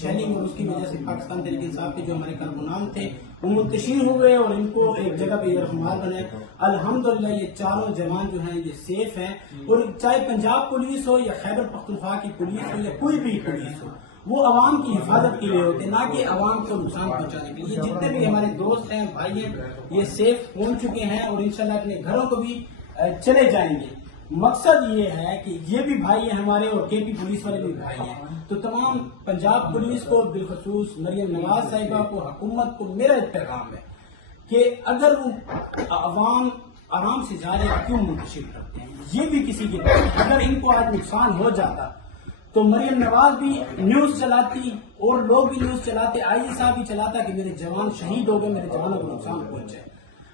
Shelling اور اس کی وجہ سے پاکستان تحریک انصاف کے جو ہمارے کارکنان تھے وہ منتشر ہوئے اور ان کو ایک جگہ پہ رہنمار بنائے۔ الحمدللہ یہ چاروں جوان جو ہیں یہ سیف ہیں، اور چاہے پنجاب پولیس ہو یا خیبر پختونخوا کی پولیس ہو یا کوئی بھی پولیس ہو، وہ عوام کی حفاظت کے لیے ہوتے، نہ کہ عوام کو نقصان پہنچانے کے لیے۔ جتنے بھی ہمارے دوست ہیں، بھائی ہیں، یہ سیف پہنچ چکے ہیں اور انشاءاللہ اپنے گھروں کو بھی چلے جائیں گے۔ مقصد یہ ہے کہ یہ بھی بھائی ہیں ہمارے اور کے پی پولیس والے بھی بھائی ہیں، تو تمام پنجاب پولیس کو، بالخصوص مریم نواز صاحبہ کو، حکومت کو میرا پیغام ہے کہ اگر وہ عوام آرام سے جا رہے ہیں کیوں منتشر کرتے ہیں؟ یہ بھی کسی کے پاس اگر ان کو آج نقصان ہو جاتا تو مریم نواز بھی نیوز چلاتی اور لوگ بھی نیوز چلاتے، آئی جی صاحب بھی چلاتا کہ میرے جوان شہید ہو گئے، میرے جوانوں کو نقصان پہنچے۔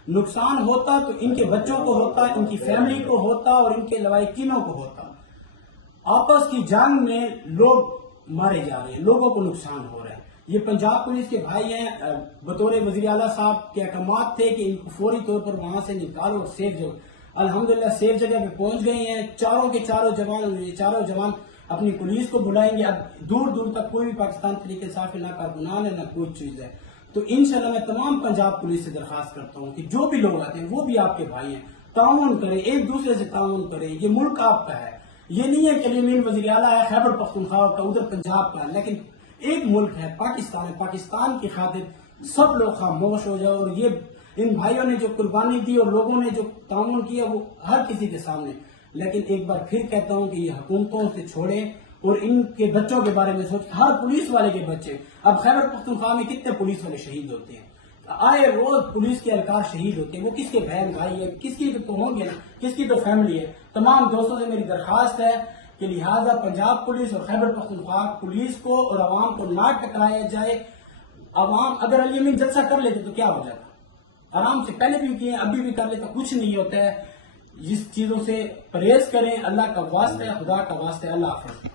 نقصان ہوتا تو ان کے بچوں کو ہوتا، ان کی فیملی کو ہوتا اور ان کے لوائقینوں کو ہوتا۔ آپس کی جنگ میں لوگ مارے جا رہے ہیں، لوگوں کو نقصان ہو رہا ہے۔ یہ پنجاب پولیس کے بھائی ہیں، بطور وزیر اعلیٰ صاحب کے احکامات تھے کہ ان کو فوری طور پر وہاں سے نکالو اور سیف جگہ۔ الحمدللہ سیف جگہ پہ پہنچ گئے ہیں۔ چاروں کے چاروں جوان اپنی پولیس کو بلائیں گے۔ اب دور دور تک کوئی بھی پاکستان تحریک انصاف نہ کارکنان ہے نہ کوئی چیز ہے۔ تو انشاءاللہ میں تمام پنجاب پولیس سے درخواست کرتا ہوں کہ جو بھی لوگ آتے ہیں وہ بھی آپ کے بھائی ہیں، تعاون کریں، ایک دوسرے سے تعاون کریں۔ یہ ملک آپ کا ہے، یہ نہیں ہے کہ یمین وزیر اعلیٰ ہے خیبر پختونخوا کا، ادھر پنجاب کا ہے، لیکن ایک ملک ہے، پاکستان ہے۔ پاکستان کی خاطر سب لوگ خاموش ہو جائے، اور یہ ان بھائیوں نے جو قربانی دی اور لوگوں نے جو تعاون کیا وہ ہر کسی کے سامنے۔ لیکن ایک بار پھر کہتا ہوں کہ یہ حکومتوں سے چھوڑیں اور ان کے بچوں کے بارے میں سوچیں۔ ہر پولیس والے کے بچے، اب خیبر پختونخوا میں کتنے پولیس والے شہید ہوتے ہیں، آئے روز پولیس کے اہلکار شہید ہوتے ہیں، وہ کس کے بہن بھائی ہے، کس کی تو ہوں گے نا، کس کی تو فیملی ہے۔ تمام دوستوں سے میری درخواست ہے کہ لہٰذا پنجاب پولیس اور خیبر پختونخوا پولیس کو اور عوام کو نہ ٹکرایا جائے۔ عوام اگر الیمین جلسہ کر لیتے تو کیا ہو جاتا؟ آرام سے پہلے بھی کیے، ابھی بھی کر لیتا، کچھ نہیں ہوتا ہے۔ اس چیزوں سے پرہیز کریں، اللہ کا واسطہ ہے، خدا کا واسطہ ہے۔ اللہ حافظ۔